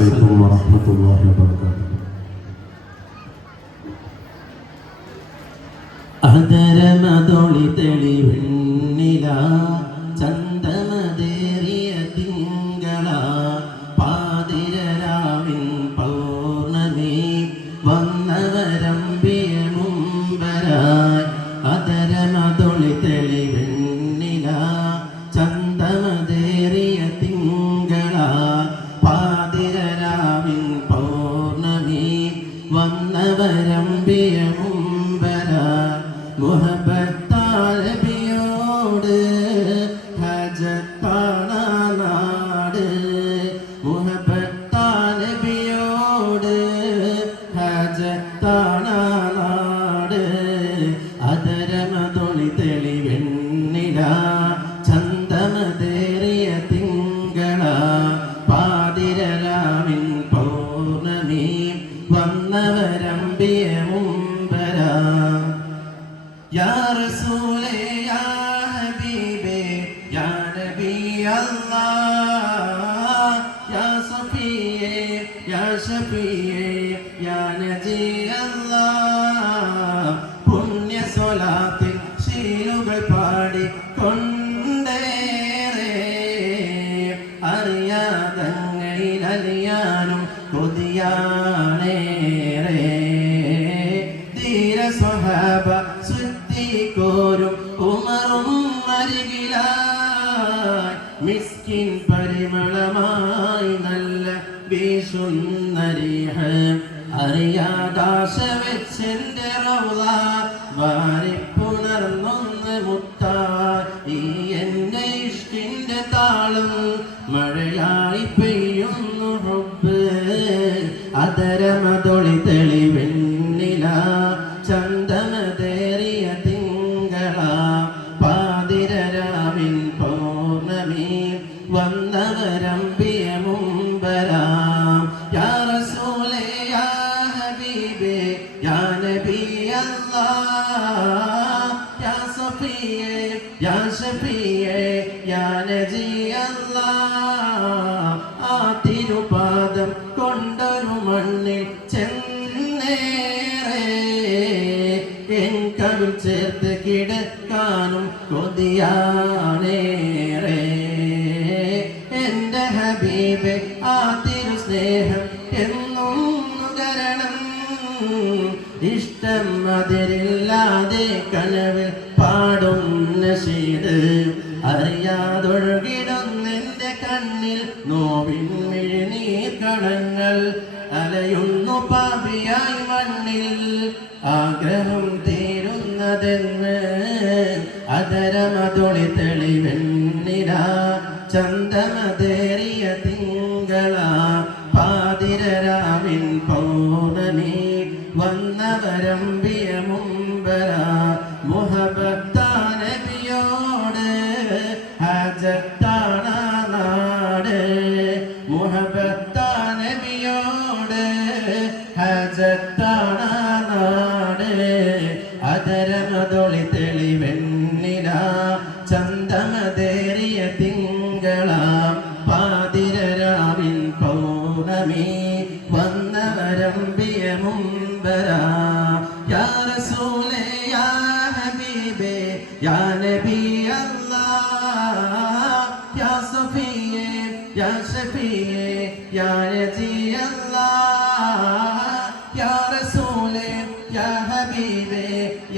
عليكم ورحمة الله وبركاته. അതരമതൊളി തെളിവെണ്ണില ചന്ദമതേറിയ തിങ്കള പാതിരരാവിൻ പൗർണമി വന്നവരമ്പിയ മുമ്പരായി. അതരമതൊളി തെളിവെണ്ണില ചന്ദമതേറിയ തിങ്കള പാതിരരാവിൻ പൗർണമി വന്നവരമ്പിയ മുഹബത്താലബിയോട് ഹജത്താണ നാട്. മുഹബത്താലബിയോട് ഹജത്താണ നാട്. അതരമതൊളി തെളിവെണ്ണില ചന്ദമതേറിയ തിങ്കള പാതിരരാവിൻ പൗർണമി വന്നവരമ്പിയ മുമ്പരാ. या रसूले या हबीबे या नबी अल्लाह या सफिये या शफिये या नजी अल्लाह. पुण्य സ്വലാത്തിൽ ശീലുകൾ പാടിക്കൊണ്ടേറെ അറിയാതങ്ങളിൽ അലിയാനും കൊതിയാണേറെ. ധീര സ്വഹാബ കോരും ഉമറും അരികിലായി മിസ്കിൻ പരിമളമായി നല്ല വീശുന്നരിഹ്. അറിയാദാശ വെച്ചെന്റെ റൗള വാരിപ്പുണർന്നൊന്ന് മുത്തായി. ഈ എന്റെ ഇഷ്കിന്റെ താളം മഴയായി പെയ്യുന്നു ഹുബ്ബ്. അതരമതൊളി തെളിവെണ്ണില ചന്ദമതേറിയ തിങ്കള പാതിരരാവിൻ പൗർണമി വന്നവരമ്പിയ മുമ്പരാ. യാ റസൂലേ യാ ഹബീബേ യാ നബി അല്ലാഹ് യാ സഫിയേ യാ ശഫിയേ യാ നജി അല്ലാഹ്. ആ തിരുപാദം കൊണ്ടൊരു മണ്ണിൽ കവിൽ ചേർത്ത് കിടക്കാനും കൊതിയാണേറെ. എന്റെ ഹബീബെ ആ തിരു സ്നേഹം എന്നും നുകരണം. ഇഷ്ടം അതിരില്ലാതെ കനവിൽ പാടും നശീദ്. അറിയാതൊഴുകിടുന്നെന്റെ കണ്ണിൽ നോവിൻ മിഴിനീർ കണങ്ങൾ അലയുന്നു പാപിയായി മണ്ണിൽ. ആഗ്രഹം തീരുന്നതെന്ന് അതരമതൊളി തെളിവെണ്ണില ചന്ദമതേറിയ തിങ്കള പാതിരരാവിൻ പൗർണമി വന്നവരമ്പിയ മുമ്പരാ. മുഹബത്താനബിയോട് ഹജത്താണ നാട്. മുഹബത്താനബിയോട് ഹജത്താണ നാട്. അതരമതൊളി തെളിവെണ്ണില ചന്ദമതേറിയ തിങ്കള പാതിരരാവിൻ പൗർണമി വന്നവരമ്പിയ മുമ്പരാ. യാ റസൂലേ യാ ഹബീബേ യാ നബി അല്ലാഹ് യാ സഫിയേ യാ ശഫിയേ യാ നജി അല്ലാഹ്. യാ റസൂലേ യാ ഹബീബേ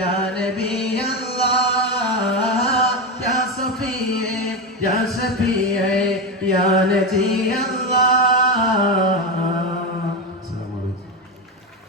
യാ നബി അല്ലാഹ് യാ സഫിയേ യാ ശഫിയേ യാ നജി അല്ലാഹ്.